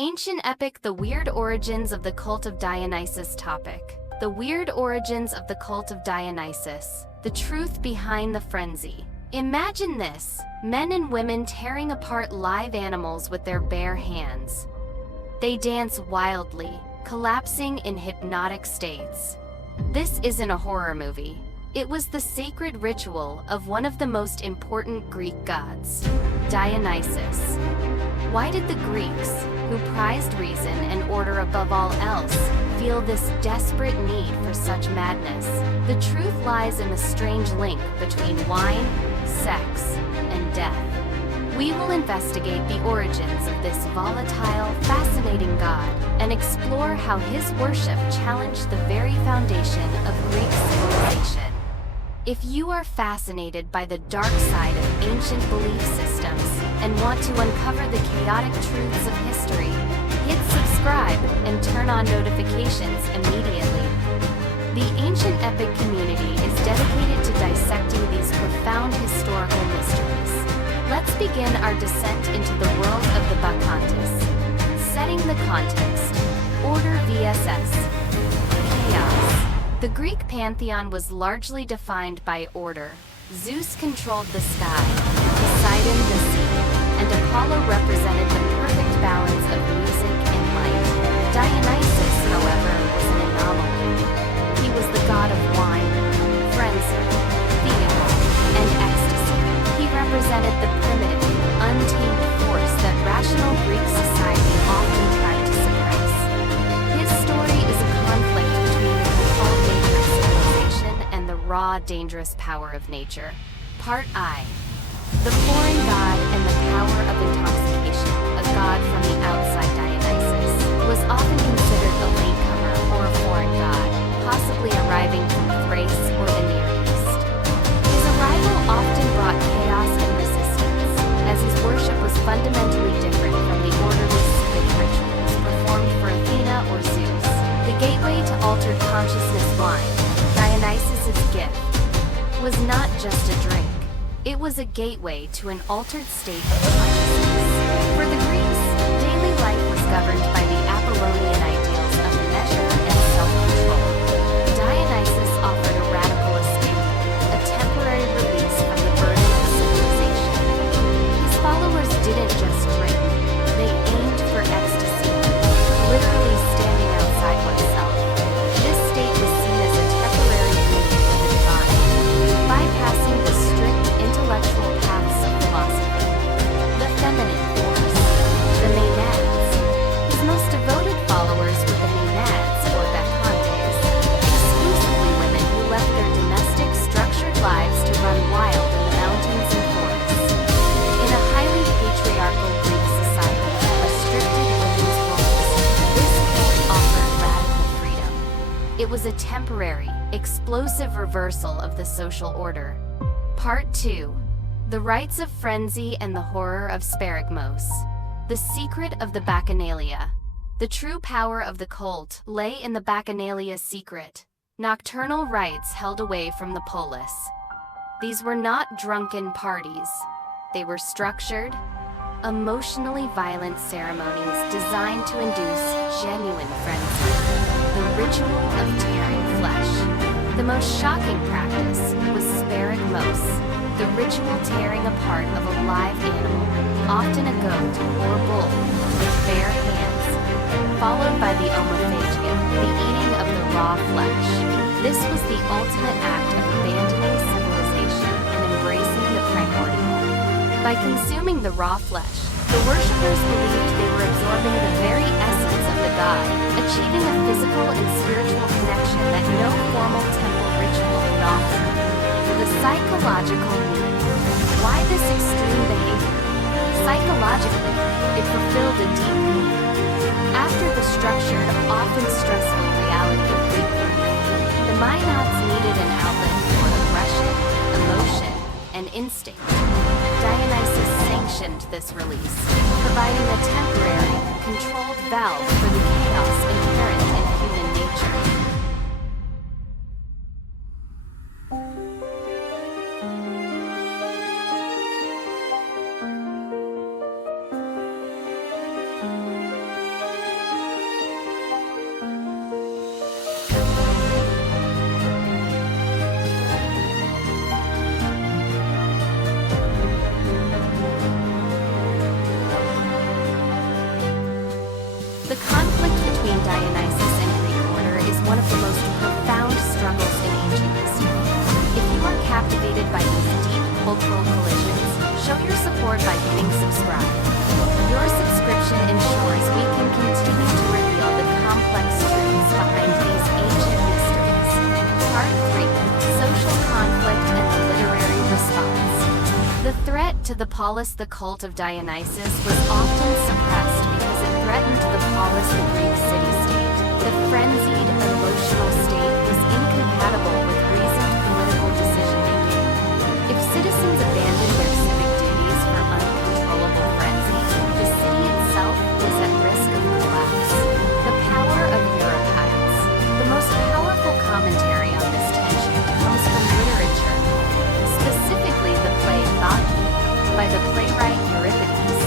Ancient epic The Weird Origins of the Cult of Dionysus topic. The weird origins of the Cult of Dionysus. The truth behind the frenzy. Imagine this, men and women tearing apart live animals with their bare hands. They dance wildly, collapsing in hypnotic states. This isn't a horror movie. It was the sacred ritual of one of the most important Greek gods, Dionysus. Why did the Greeks, who prized reason and order above all else, feel this desperate need for such madness? The truth lies in the strange link between wine, sex, and death. We will investigate the origins of this volatile, fascinating god and explore how his worship challenged the very foundation of Greek civilization. If you are fascinated by the dark side of ancient belief systems and want to uncover the chaotic truths of history, hit subscribe and turn on notifications immediately. The ancient epic community is dedicated to dissecting these profound historical mysteries. Let's begin our descent into the world of the Bacchus. Setting the context. Order vs. Chaos. The Greek pantheon was largely defined by order. Zeus controlled the sky, Poseidon the sea, and Apollo represented the perfect balance of music and light. Dionysus, however, was an anomaly. He was the god of wine, frenzy, theater, and ecstasy. He represented the primitive, untamed force that rational Greek society often tried to suppress. His story is a conflict between the controlled nature of civilization and the raw, dangerous power of nature. Part I. The foreign god and the power of intoxication. A god from the outside, Dionysus, was often considered a latecomer or a foreign god, possibly arriving from Thrace or the Near East. His arrival often brought chaos and resistance, as his worship was fundamentally different from the orderly civic rituals performed for Athena or Zeus. The gateway to altered consciousness wine, Dionysus's gift, was not just a drink. It was a gateway to an altered state of consciousness. For the Greeks, daily life was governed by the Apollonian ideals of measure and self-control. Dionysus offered a radical escape, a temporary release from the burden of civilization. His followers didn't just drink, they aimed for ecstasy, literally standing outside oneself. This state was seen as a temporary union with the divine, bypassing the strict intellectual paths of philosophy. The feminine force, the Maenads. His most devoted followers were the Maenads or Bacchantes, exclusively women who left their domestic, structured lives to run wild in the mountains and forests. In a highly patriarchal Greek society, restricted women's roles, this cult offered radical freedom. It was a temporary, explosive reversal of the social order. Part 2. The Rites of Frenzy and the Horror of Sparagmos. The secret of the Bacchanalia. The true power of the cult lay in the Bacchanalia secret, nocturnal rites held away from the polis. These were not drunken parties. They were structured, emotionally violent ceremonies designed to induce genuine frenzy. The ritual of tearing flesh. The most shocking practice was Sparagmos, the ritual tearing apart of a live animal, often a goat or bull, with bare hands, followed by the Omophagia, the eating of the raw flesh. This was the ultimate act of abandoning civilization and embracing the primordial. By consuming the raw flesh, the worshippers believed they were absorbing the very essence of the god, achieving a physical and spiritual connection that no formal temple ritual could offer. The psychological need. Why this extreme behavior? Psychologically, it fulfilled a deep need. After the structured, often stressful reality of Greek life, the Maenads needed an outlet for aggression, emotion, and instinct. Dionysus sanctioned this release, providing a temporary, controlled valve for the chaos inherent in human nature. one of the most profound struggles in ancient history. If you are captivated by these deep cultural collisions, show your support by hitting subscribe. Your subscription ensures we can continue to reveal the complex truths behind these ancient mysteries. Part 3: Social Conflict and the Literary Response. The threat to the polis, the cult of Dionysus, was often suppressed because it threatened the polis, the Greek city-state. The frenzied, emotional state was incompatible with reasoned political decision-making. If citizens abandoned their civic duties for uncontrollable frenzy, the city itself was at risk of collapse. The power of Euripides. The most powerful commentary on this tension comes from literature, specifically the play Bacchae by the playwright Euripides.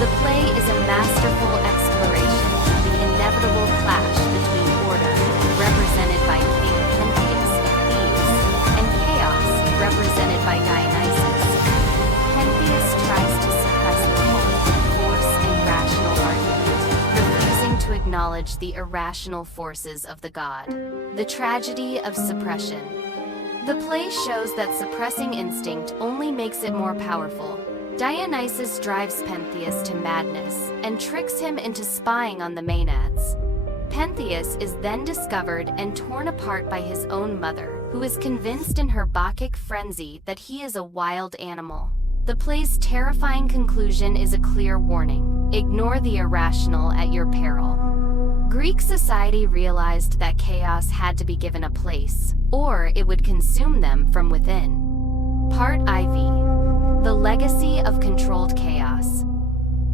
The play is a masterful exploration of the inevitable clash between order, represented by King Pentheus of Thebes, and chaos, represented by Dionysus. Pentheus tries to suppress the cult with force and rational argument, refusing to acknowledge the irrational forces of the god. The tragedy of suppression. The play shows that suppressing instinct only makes it more powerful. Dionysus drives Pentheus to madness and tricks him into spying on the Maenads. Pentheus is then discovered and torn apart by his own mother, who is convinced in her Bacchic frenzy that he is a wild animal. The play's terrifying conclusion is a clear warning: ignore the irrational at your peril. Greek society realized that chaos had to be given a place, or it would consume them from within. Part IV: The Legacy of Controlled Chaos.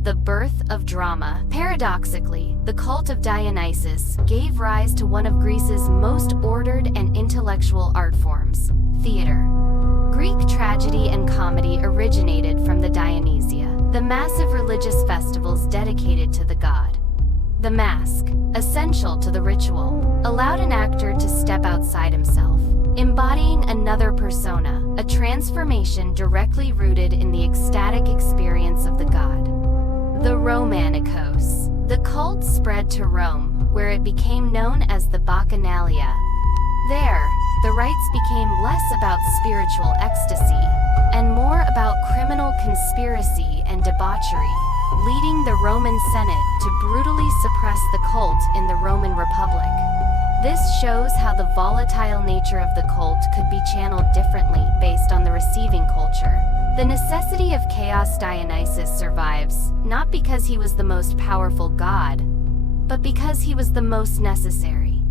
The birth of drama. Paradoxically, the cult of Dionysus gave rise to one of Greece's most ordered and intellectual art forms: theater. Greek tragedy and comedy originated from the Dionysia, the massive religious festivals dedicated to the god. The mask, essential to the ritual, allowed an actor to step outside himself, embodying another persona, a transformation directly rooted in the ecstatic experience of the god. The Romanicos. The cult spread to Rome, where it became known as the Bacchanalia. There, the rites became less about spiritual ecstasy, and more about criminal conspiracy and debauchery, leading the Roman Senate to brutally suppress the cult in the Roman Republic. This shows how the volatile nature of the cult could be channeled differently based on the receiving culture. The necessity of chaos. Dionysus survives, not because he was the most powerful god, but because he was the most necessary.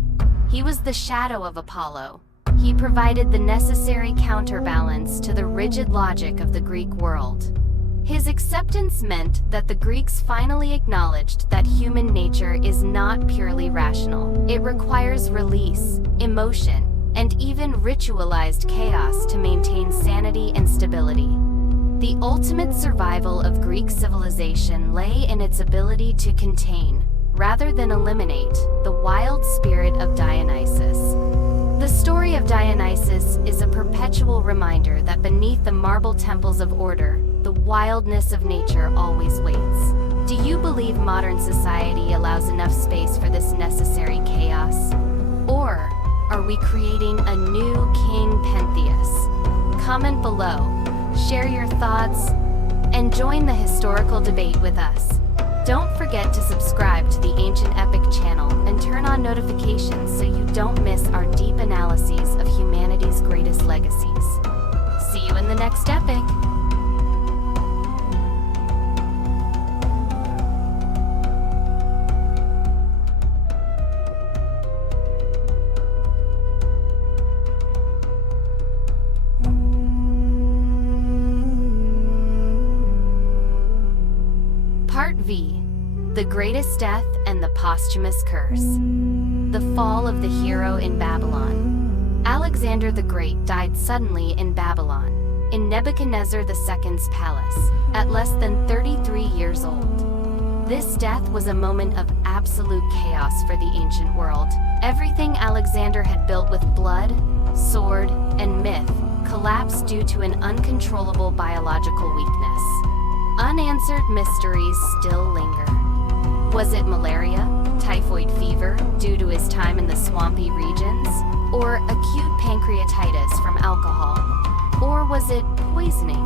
He was the shadow of Apollo. He provided the necessary counterbalance to the rigid logic of the Greek world. His acceptance meant that the Greeks finally acknowledged that human nature is not purely rational. It requires release, emotion, and even ritualized chaos to maintain sanity and stability. The ultimate survival of Greek civilization lay in its ability to contain, rather than eliminate, the wild spirit of Dionysus. The story of Dionysus is a perpetual reminder that beneath the marble temples of order, the wildness of nature always waits. Do you believe modern society allows enough space for this necessary chaos? Or are we creating a new King Pentheus? Comment below, share your thoughts, and join the historical debate with us. Don't forget to subscribe to the Ancient Epic channel and turn on notifications so you don't miss our deep analyses of humanity's greatest legacies. See you in the next epic! Part V: The Greatest Death and the Posthumous Curse. The Fall of the Hero in Babylon. Alexander the Great died suddenly in Babylon, in Nebuchadnezzar II's palace, at less than 33 years old. This death was a moment of absolute chaos for the ancient world. Everything Alexander had built with blood, sword, and myth collapsed due to an uncontrollable biological weakness. Unanswered mysteries still linger. Was it malaria, typhoid fever due to his time in the swampy regions? Or acute pancreatitis from alcohol? Or was it poisoning?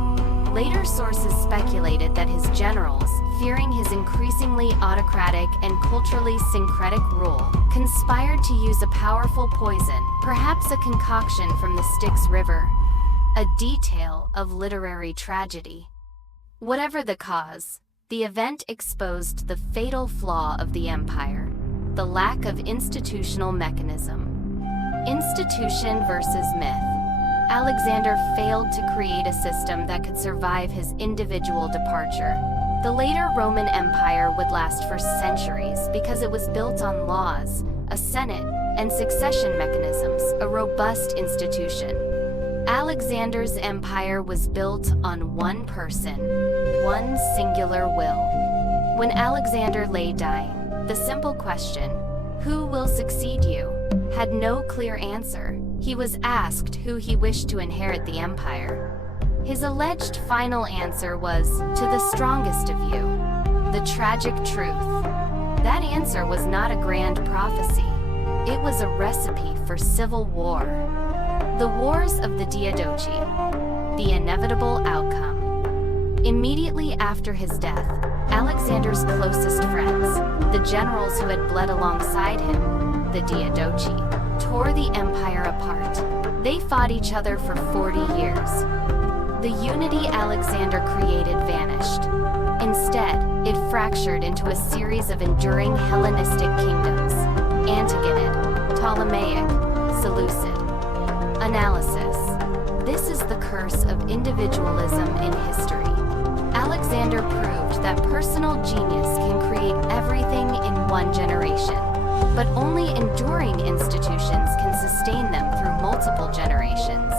Later sources speculated that his generals, fearing his increasingly autocratic and culturally syncretic rule, conspired to use a powerful poison, perhaps a concoction from the Styx River. A detail of literary tragedy. Whatever the cause, the event exposed the fatal flaw of the empire: the lack of institutional mechanism. Institution versus myth. Alexander failed to create a system that could survive his individual departure. The later Roman Empire would last for centuries because it was built on laws, a senate, and succession mechanisms, a robust institution. Alexander's empire was built on one person, one singular will. When Alexander lay dying, the simple question, "Who will succeed you?" had no clear answer. He was asked who he wished to inherit the empire. His alleged final answer was, "To the strongest of you." The tragic truth. That answer was not a grand prophecy. It was a recipe for civil war. The Wars of the Diadochi. The inevitable outcome. Immediately after his death, Alexander's closest friends, the generals who had bled alongside him, the Diadochi, tore the empire apart. They fought each other for 40 years. The unity Alexander created vanished. Instead, it fractured into a series of enduring Hellenistic kingdoms: Antigonid, Ptolemaic, Seleucid. Analysis. This is the curse of individualism in history. Alexander proved that personal genius can create everything in one generation, but only enduring institutions can sustain them through multiple generations.